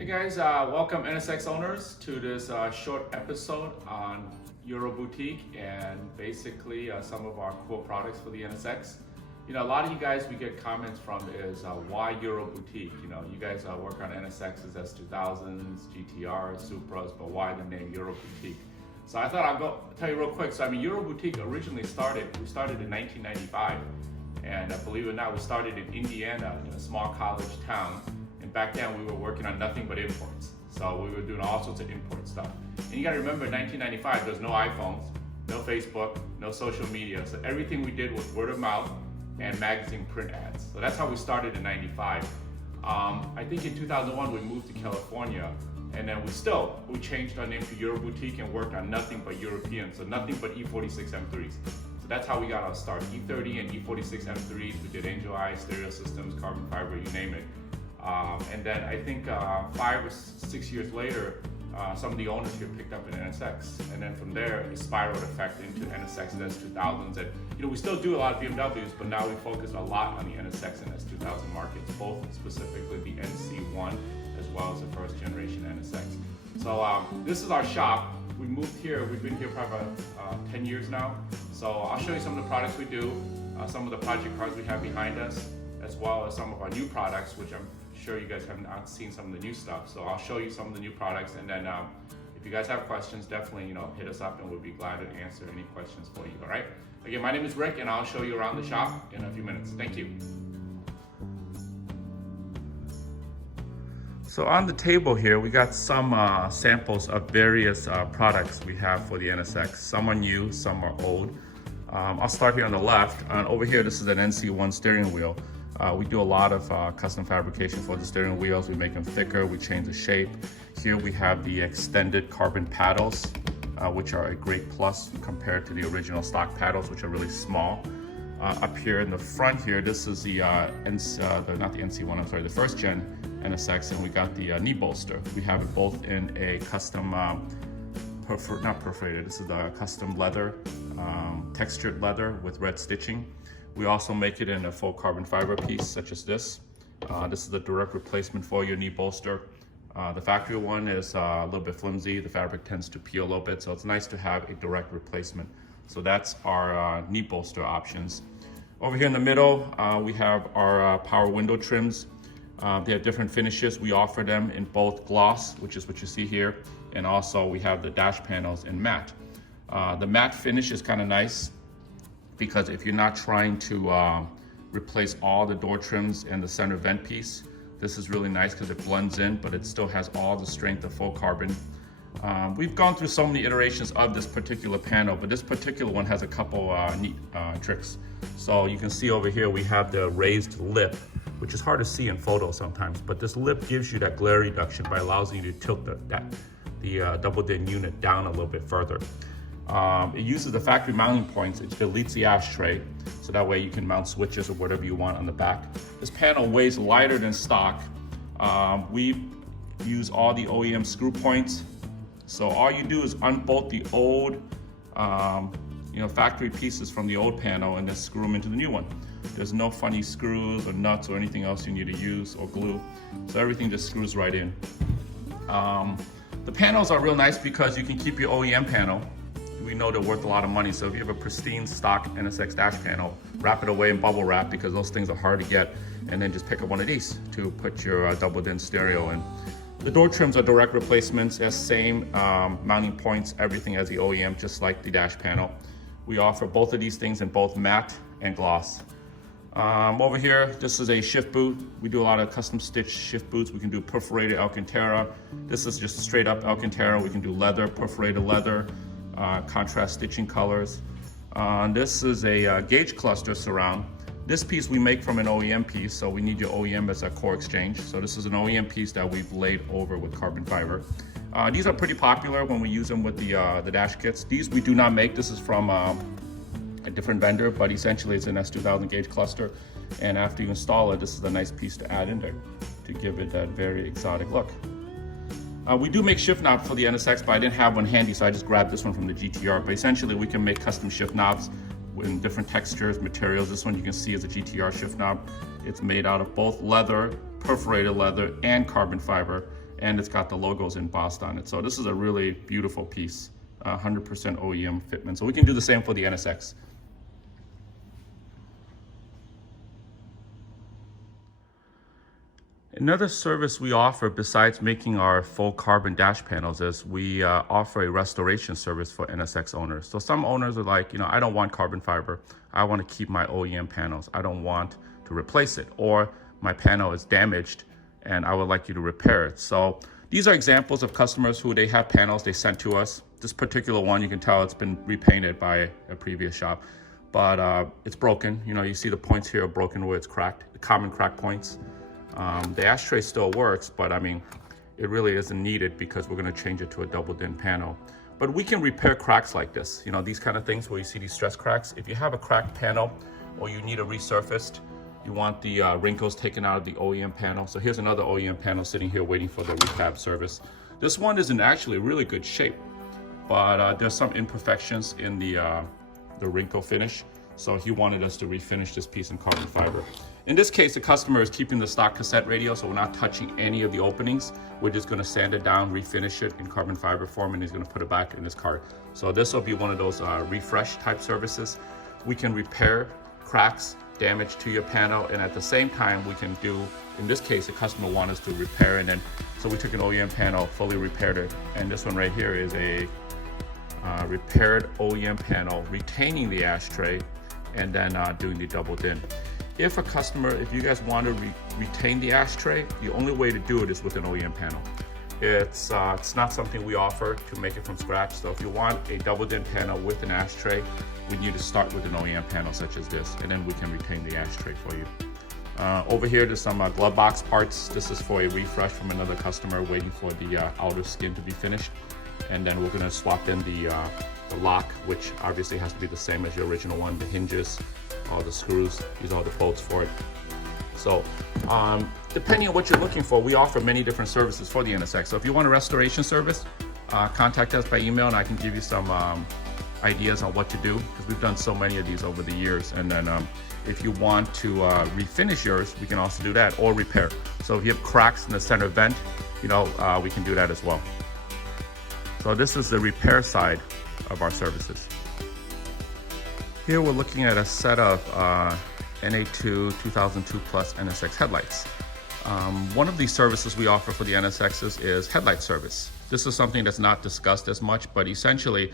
Hey guys, welcome NSX owners to this short episode on EuroBoutique and basically some of our cool products for the NSX. You know, a lot of you guys we get comments from is why EuroBoutique? You know, you guys work on NSXs, S2000s, GTRs, Supras, but why the name EuroBoutique? So I thought I'll go tell you real quick. So I mean, EuroBoutique originally started in 1995, and believe it or not, we started in Indiana, in a small college town. And back then we were working on nothing but imports. So we were doing all sorts of import stuff. And you gotta remember, in 1995, there was no iPhones, no Facebook, no social media. So everything we did was word of mouth and magazine print ads. So that's how we started in 95. I think in 2001 we moved to California, and then we changed our name to EuroBoutique and worked on nothing but European, so nothing but E46 M3s. So that's how we got our start. E30 and E46 M3s, we did Angel Eye, stereo systems, carbon fiber, you name it. And then I think 5 or 6 years later, some of the ownership picked up an NSX, and then from there it spiraled effect into NSX and S2000s. And you know, we still do a lot of BMWs, but now we focus a lot on the NSX and S2000 markets, both specifically the NC1 as well as the first generation NSX. So this is our shop. We moved here. We've been here probably about 10 years now. So I'll show you some of the products we do, some of the project cars we have behind us, as well as some of our new products, which I'm sure you guys have not seen some of the new stuff. So I'll show you some of the new products, and then if you guys have questions, definitely hit us up and we'll be glad to answer any questions for you. All right. Again, my name is Rick, and I'll show you around the shop in a few minutes. Thank you. So on the table here, we got some samples of various products we have for the NSX. Some are new, some are old. I'll start here on the left. Over here, this is an NC1 steering wheel. We do a lot of custom fabrication for the steering wheels. We make them thicker, we change the shape. Here we have the extended carbon paddles, which are a great plus compared to the original stock paddles, which are really small. Up here in the front here, this is the, not the NC1, I'm sorry, the first gen NSX, and we got the knee bolster. We have it both in a custom, not perforated, this is the custom leather, textured leather with red stitching. We also make it in a full carbon fiber piece, such as this. This is the direct replacement for your knee bolster. The factory one is a little bit flimsy. The fabric tends to peel a little bit, so it's nice to have a direct replacement. So that's our knee bolster options. Over here in the middle, we have our power window trims. They have different finishes. We offer them in both gloss, which is what you see here, and also we have the dash panels in matte. The matte finish is kind of nice, because if you're not trying to replace all the door trims and the center vent piece, this is really nice because it blends in, but it still has all the strength of full carbon. We've gone through so many iterations of this particular panel, but this particular one has a couple neat tricks. So you can see over here we have the raised lip, which is hard to see in photos sometimes, but this lip gives you that glare reduction by allowing you to tilt the double din unit down a little bit further. It uses the factory mounting points. It deletes the ashtray, so that way you can mount switches or whatever you want on the back. This panel weighs lighter than stock. We use all the OEM screw points. So all you do is unbolt the old factory pieces from the old panel and then screw them into the new one. There's no funny screws or nuts or anything else you need to use or glue. So everything just screws right in. The panels are real nice because you can keep your OEM panel. We know they're worth a lot of money, so if you have a pristine stock NSX dash panel, wrap it away in bubble wrap because those things are hard to get, and then just pick up one of these to put your double din stereo in. The door trims are direct replacements, as same mounting points, everything as the OEM, just like the dash panel. We offer both of these things in both matte and gloss. Over here, this is a shift boot. We do a lot of custom stitch shift boots. We can do perforated Alcantara. This is just straight up Alcantara. We can do leather, perforated leather, contrast stitching colors. This is a gauge cluster surround. This piece we make from an OEM piece, so we need your OEM as a core exchange. So this is an OEM piece that we've laid over with carbon fiber. These are pretty popular when we use them with the dash kits. These we do not make. This is from a different vendor, but essentially it's an S2000 gauge cluster. And after you install it, this is a nice piece to add in there to give it that very exotic look. We do make shift knobs for the NSX, but I didn't have one handy, so I just grabbed this one from the GTR. But essentially, we can make custom shift knobs in different textures, materials. This one you can see is a GTR shift knob. It's made out of both leather, perforated leather, and carbon fiber. and it's got the logos embossed on it. So this is a really beautiful piece, 100% OEM fitment. So we can do the same for the NSX. Another service we offer besides making our full carbon dash panels is we offer a restoration service for NSX owners. So some owners are like, I don't want carbon fiber. I want to keep my OEM panels. I don't want to replace it, or my panel is damaged and I would like you to repair it. So these are examples of customers who they have panels they sent to us. This particular one, you can tell it's been repainted by a previous shop, but it's broken. You see the points here are broken where it's cracked, the common crack points. The ashtray still works, but it really isn't needed because we're going to change it to a double din panel. But we can repair cracks like this, these kind of things where you see these stress cracks. If you have a cracked panel or you need a resurfaced, you want the wrinkles taken out of the OEM panel. So here's another OEM panel sitting here waiting for the refab service. This one is in actually really good shape, but there's some imperfections in the wrinkle finish. So he wanted us to refinish this piece in carbon fiber. In this case, the customer is keeping the stock cassette radio, so we're not touching any of the openings. We're just gonna sand it down, refinish it in carbon fiber form, and he's gonna put it back in his car. So this will be one of those refresh type services. We can repair cracks, damage to your panel, and at the same time, we can do, in this case, the customer wanted us to repair, and then, so we took an OEM panel, fully repaired it, and this one right here is a repaired OEM panel, retaining the ashtray, and then doing the double din. If you guys want to retain the ashtray, the only way to do it is with an OEM panel. It's not something we offer to make it from scratch. So if you want a double din panel with an ashtray, we need to start with an OEM panel such as this, and then we can retain the ashtray for you. Over here, there's some glove box parts. This is for a refresh from another customer waiting for the outer skin to be finished. And then we're gonna swap in the lock, which obviously has to be the same as your original one, the hinges, all the screws, these are the bolts for it. So depending on what you're looking for, we offer many different services for the NSX. So if you want a restoration service, contact us by email and I can give you some ideas on what to do, because we've done so many of these over the years. And then if you want to refinish yours, we can also do that, or repair. So if you have cracks in the center vent, we can do that as well. So this is the repair side of our services. Here we're looking at a set of NA2 2002 Plus NSX headlights. One of these services we offer for the NSXs is headlight service. This is something that's not discussed as much, but essentially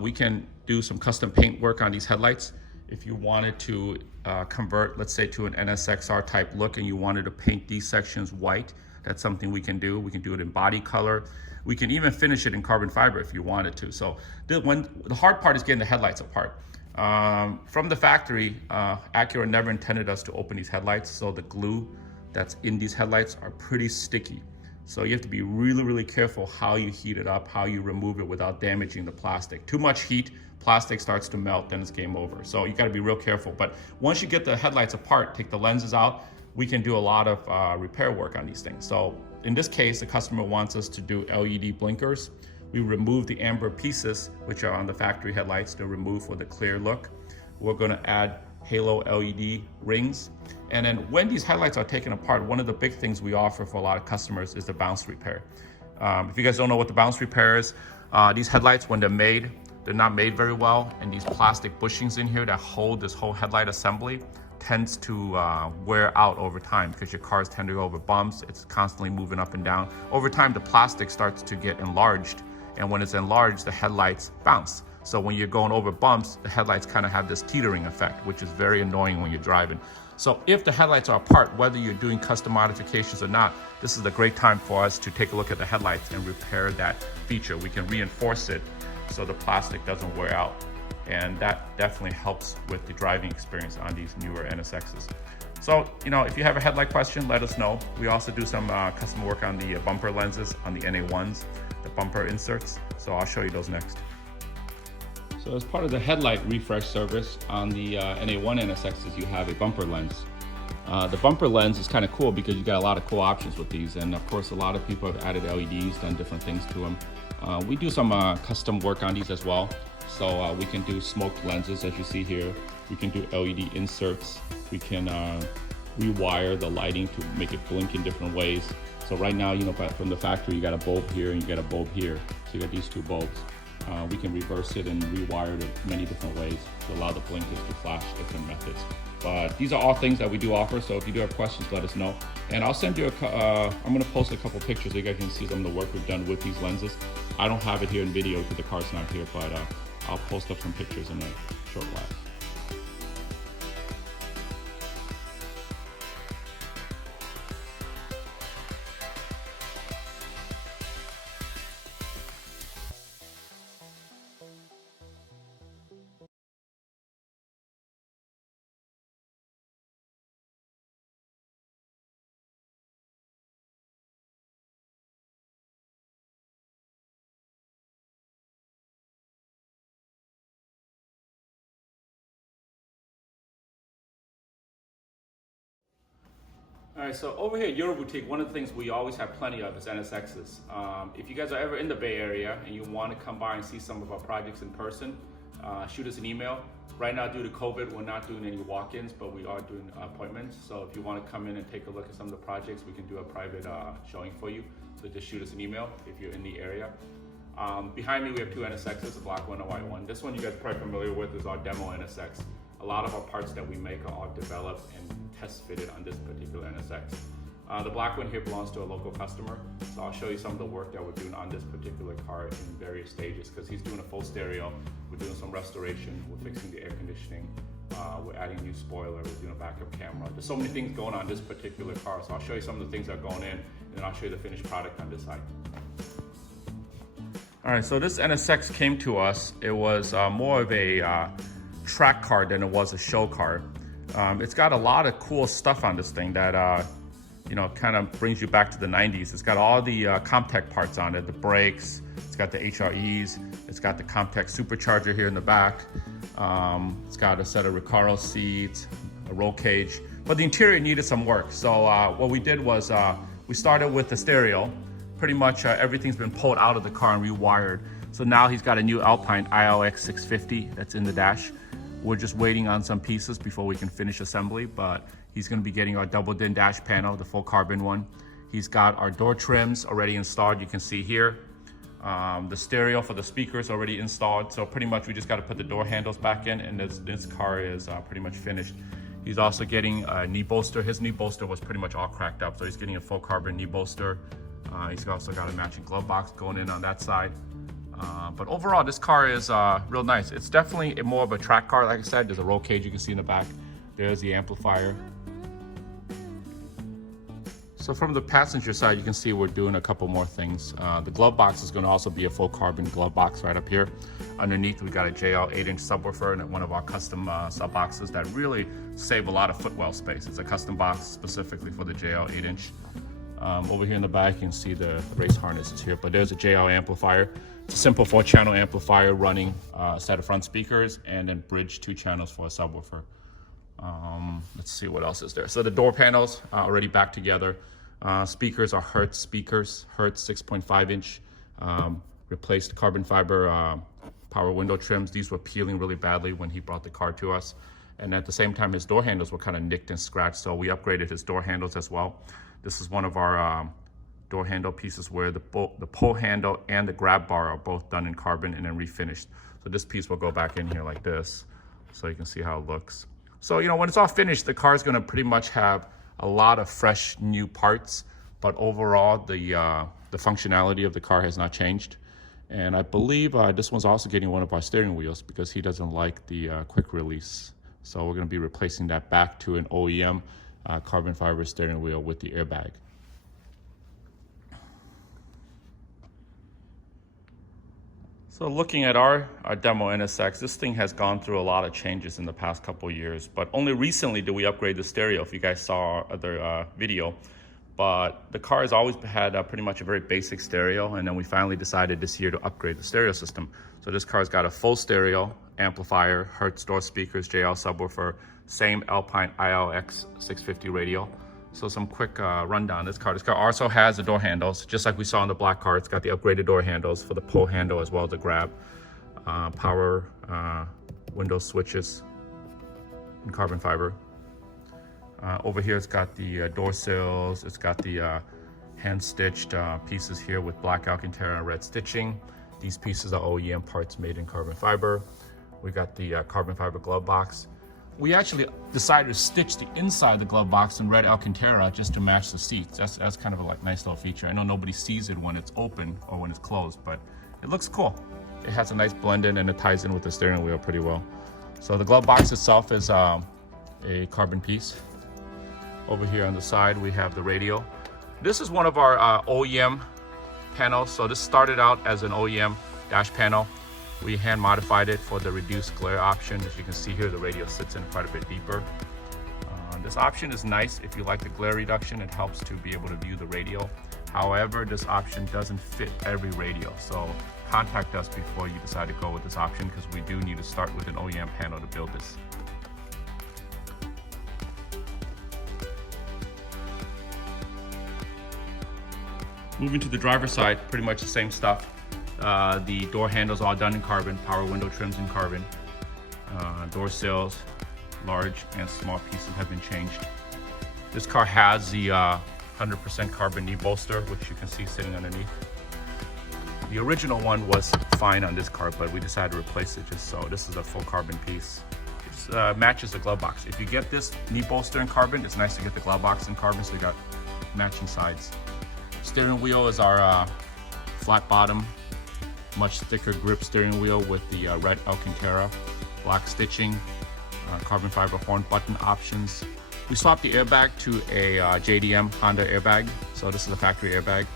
we can do some custom paint work on these headlights. If you wanted to convert, let's say, to an NSXR type look and you wanted to paint these sections white, that's something we can do. We can do it in body color. We can even finish it in carbon fiber if you wanted to. So the hard part is getting the headlights apart. From the factory, Acura never intended us to open these headlights, so the glue that's in these headlights are pretty sticky. So you have to be really, really careful how you heat it up, how you remove it without damaging the plastic. Too much heat, plastic starts to melt, then it's game over. So you gotta be real careful. But once you get the headlights apart, take the lenses out, we can do a lot of repair work on these things. So in this case, the customer wants us to do LED blinkers. We remove the amber pieces, which are on the factory headlights, to remove for the clear look. We're gonna add halo LED rings. And then when these headlights are taken apart, one of the big things we offer for a lot of customers is the bounce repair. If you guys don't know what the bounce repair is, these headlights, when they're made, they're not made very well, and these plastic bushings in here that hold this whole headlight assembly tends to wear out over time because your cars tend to go over bumps. It's constantly moving up and down. Over time, the plastic starts to get enlarged, and when it's enlarged, the headlights bounce. So when you're going over bumps, the headlights kind of have this teetering effect, which is very annoying when you're driving. So if the headlights are apart, whether you're doing custom modifications or not, this is a great time for us to take a look at the headlights and repair that feature. We can reinforce it so the plastic doesn't wear out. And that definitely helps with the driving experience on these newer NSXs. So, if you have a headlight question, let us know. We also do some custom work on the bumper lenses on the NA1s, the bumper inserts. So I'll show you those next. So as part of the headlight refresh service on the NA1 NSXs, you have a bumper lens. The bumper lens is kind of cool because you got a lot of cool options with these. And of course, a lot of people have added LEDs, done different things to them. We do some custom work on these as well. So we can do smoked lenses, as you see here. We can do LED inserts. We can rewire the lighting to make it blink in different ways. So right now, you know, from the factory, you got a bulb here and you got a bulb here. So you got these two bulbs. We can reverse it and rewire it many different ways to allow the blinkers to flash different methods. But these are all things that we do offer. So if you do have questions, let us know. And I'll send you I'm gonna post a couple pictures so you guys can see some of the work we've done with these lenses. I don't have it here in video because the car's not here, but I'll post up some pictures in a short while. All right, so over here at EuroBoutique, one of the things we always have plenty of is NSXs. If you guys are ever in the Bay Area and you want to come by and see some of our projects in person, shoot us an email. Right now, due to COVID, we're not doing any walk-ins, but we are doing appointments. So if you want to come in and take a look at some of the projects, we can do a private showing for you. So just shoot us an email if you're in the area. Behind me, we have two NSXs, a black one and a white one. This one you guys are probably familiar with is our demo NSX. A lot of our parts that we make are all developed and test fitted on this particular NSX. The black one here belongs to a local customer, so I'll show you some of the work that we're doing on this particular car in various stages, because he's doing a full stereo, we're doing some restoration, we're fixing the air conditioning, we're adding a new spoiler, we're doing a backup camera. There's so many things going on this particular car, so I'll show you some of the things that are going in, and then I'll show you the finished product on this side. All right, so this NSX came to us. It was more of a track car than it was a show car. It's got a lot of cool stuff on this thing that you know, kind of brings you back to the 90s. It's got all the Comtech parts on it, the brakes, it's got the HREs, it's got the Comtech supercharger here in the back. It's got a set of Recaro seats, a roll cage, but the interior needed some work. So what we did was we started with the stereo. Pretty much everything's been pulled out of the car and rewired. So now he's got a new Alpine ILX 650 that's in the dash. We're just waiting on some pieces before we can finish assembly, but he's gonna be getting our double din dash panel, the full carbon one. He's got our door trims already installed, you can see here. The stereo for the speakers already installed, so pretty much we just gotta put the door handles back in, and this car is pretty much finished. He's also getting a knee bolster. His knee bolster was pretty much all cracked up, so he's getting a full carbon knee bolster. He's also got a matching glove box going in on that side. But overall, this car is real nice. It's definitely more of a track car. Like I said, there's a roll cage you can see in the back. There's the amplifier. So from the passenger side, you can see we're doing a couple more things. The glove box is going to also be a full carbon glove box right up here. Underneath, we got a JL 8-inch subwoofer and one of our custom sub boxes that really save a lot of footwell space. It's a custom box specifically for the JL 8-inch. Over here in the back, you can see the race harnesses here, but there's a JL amplifier. It's a simple 4-channel amplifier running a set of front speakers and then bridge 2 channels for a subwoofer. Let's see what else is there. So the door panels are already back together. Speakers are Hertz speakers, Hertz 6.5-inch. Replaced carbon fiber power window trims. These were peeling really badly when he brought the car to us. And at the same time, his door handles were kind of nicked and scratched, so we upgraded his door handles as well. This is one of our door handle pieces where the pull handle and the grab bar are both done in carbon and then refinished. So this piece will go back in here like this, so you can see how it looks. So, you know, when it's all finished, the car is going to pretty much have a lot of fresh new parts, but overall the functionality of the car has not changed. And I believe this one's also getting one of our steering wheels because he doesn't like the quick release. So we're going to be replacing that back to an OEM carbon fiber steering wheel with the airbag. So looking at our demo NSX, this thing has gone through a lot of changes in the past couple of years, but only recently did we upgrade the stereo, if you guys saw our other video. But the car has always had pretty much a very basic stereo, and then we finally decided this year to upgrade the stereo system. So this car's got a full stereo, amplifier, Hertz door speakers, JL subwoofer, same Alpine ILX 650 radio. So some quick rundown. This car also has the door handles, just like we saw in the black car. It's got the upgraded door handles for the pull handle as well as the grab. Power window switches in carbon fiber. Over here it's got the door sills, it's got the hand-stitched pieces here with black Alcantara and red stitching. These pieces are OEM parts made in carbon fiber. We got the carbon fiber glove box. We actually decided to stitch the inside of the glove box in red Alcantara just to match the seats. That's kind of a nice little feature. I know nobody sees it when it's open or when it's closed, but it looks cool. It has a nice blend in and it ties in with the steering wheel pretty well. So the glove box itself is a carbon piece. Over here on the side, we have the radio. This is one of our OEM panels. So this started out as an OEM dash panel. We hand modified it for the reduced glare option. As you can see here, the radio sits in quite a bit deeper. This option is nice if you like the glare reduction. It helps to be able to view the radio. However, this option doesn't fit every radio. So contact us before you decide to go with this option, because we do need to start with an OEM panel to build this. Moving to the driver's side, pretty much the same stuff. The door handles all done in carbon, power window trims in carbon. Door sills, large and small pieces have been changed. This car has the 100% carbon knee bolster, which you can see sitting underneath. The original one was fine on this car, but we decided to replace it just so. This is a full carbon piece. It matches the glove box. If you get this knee bolster in carbon, it's nice to get the glove box in carbon, so you got matching sides. Steering wheel is our flat bottom, much thicker grip steering wheel with the red Alcantara, black stitching, carbon fiber horn button options. We swapped the airbag to a JDM Honda airbag, so this is a factory airbag.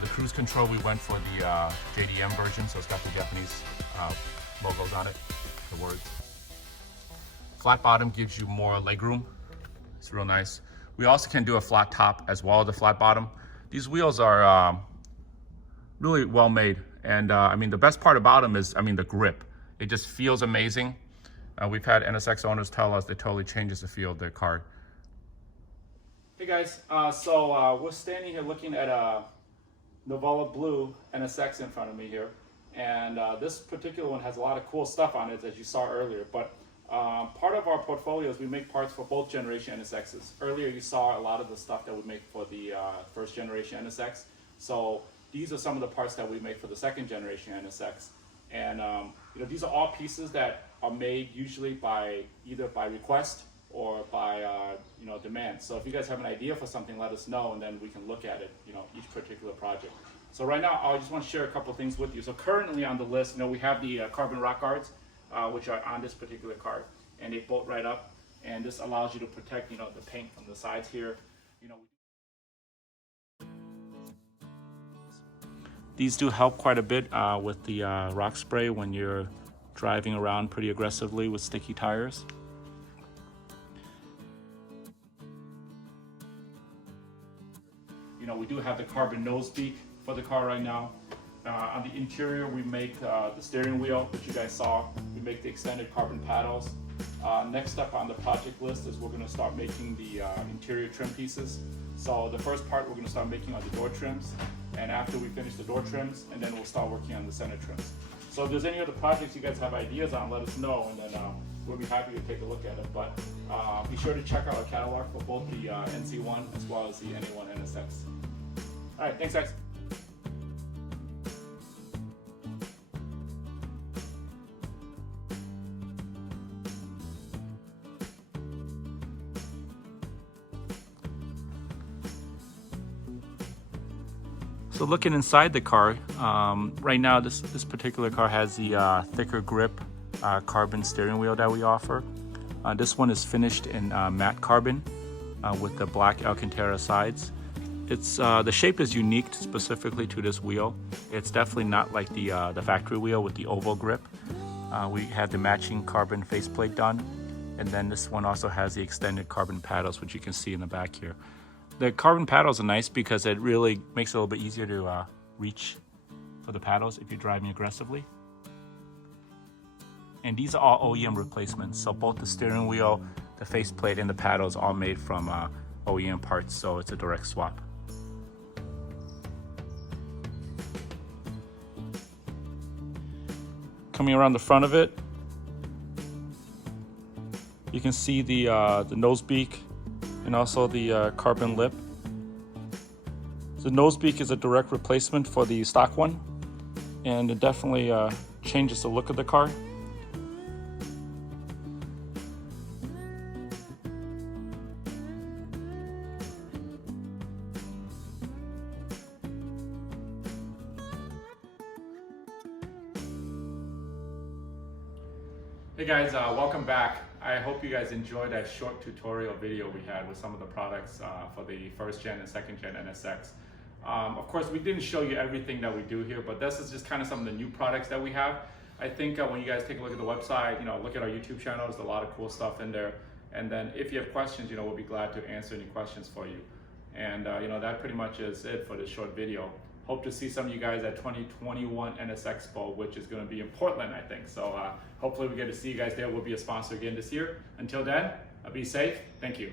The cruise control, we went for the JDM version, so it's got the Japanese logos on it, the words. Flat bottom gives you more legroom. It's real nice. We also can do a flat top as well as the flat bottom. These wheels are really well made, and I mean, the best part about them is, I mean, the grip. It just feels amazing. We've had NSX owners tell us it totally changes the feel of their car. Hey guys, we're standing here looking at a Novola Blue NSX in front of me here, and this particular one has a lot of cool stuff on it, as you saw earlier. But part of our portfolio is we make parts for both generation NSXs. Earlier you saw a lot of the stuff that we make for the first generation NSX. So these are some of the parts that we make for the second generation NSX. And you know, these are all pieces that are made usually by either by request or by you know, demand. So if you guys have an idea for something, let us know, and then we can look at it, you know, each particular project. So right now, I just want to share a couple things with you. So currently on the list, you know, we have the carbon rock guards, which are on this particular car, and they bolt right up, and this allows you to protect, you know, the paint from the sides here. You know, these do help quite a bit with the rock spray when you're driving around pretty aggressively with sticky tires. You know, we do have the carbon nose beak for the car right now. On the interior, we make the steering wheel, which you guys saw. We make the extended carbon paddles. Next up on the project list is we're going to start making the interior trim pieces. So the first part we're going to start making are the door trims, and after we finish the door trims, and then we'll start working on the center trims. So if there's any other projects you guys have ideas on, let us know, and then we'll be happy to take a look at it. But be sure to check out our catalog for both the NC1 as well as the NA1 NSX. All right, thanks guys. So looking inside the car, right now this particular car has the thicker grip carbon steering wheel that we offer. This one is finished in matte carbon with the black Alcantara sides. It's the shape is unique specifically to this wheel. It's definitely not like the factory wheel with the oval grip. We had the matching carbon faceplate done, and then this one also has the extended carbon paddles, which you can see in the back here. The carbon paddles are nice because it really makes it a little bit easier to reach for the paddles if you're driving aggressively. And these are all OEM replacements, so both the steering wheel, the faceplate, and the paddles are all made from OEM parts, so it's a direct swap. Coming around the front of it, you can see the nose beak and also the carbon lip. The nose beak is a direct replacement for the stock one, and it definitely changes the look of the car. Hey guys, welcome back. I hope you guys enjoyed that short tutorial video we had with some of the products for the first gen and second gen NSX. Of course, we didn't show you everything that we do here, but this is just kind of some of the new products that we have. I think when you guys take a look at the website, look at our YouTube channel, there's a lot of cool stuff in there. And then if you have questions, we'll be glad to answer any questions for you. And that pretty much is it for this short video. Hope to see some of you guys at 2021 NSXPO, which is going to be in Portland, I think. So hopefully we get to see you guys there. We'll be a sponsor again this year. Until then, be safe. Thank you.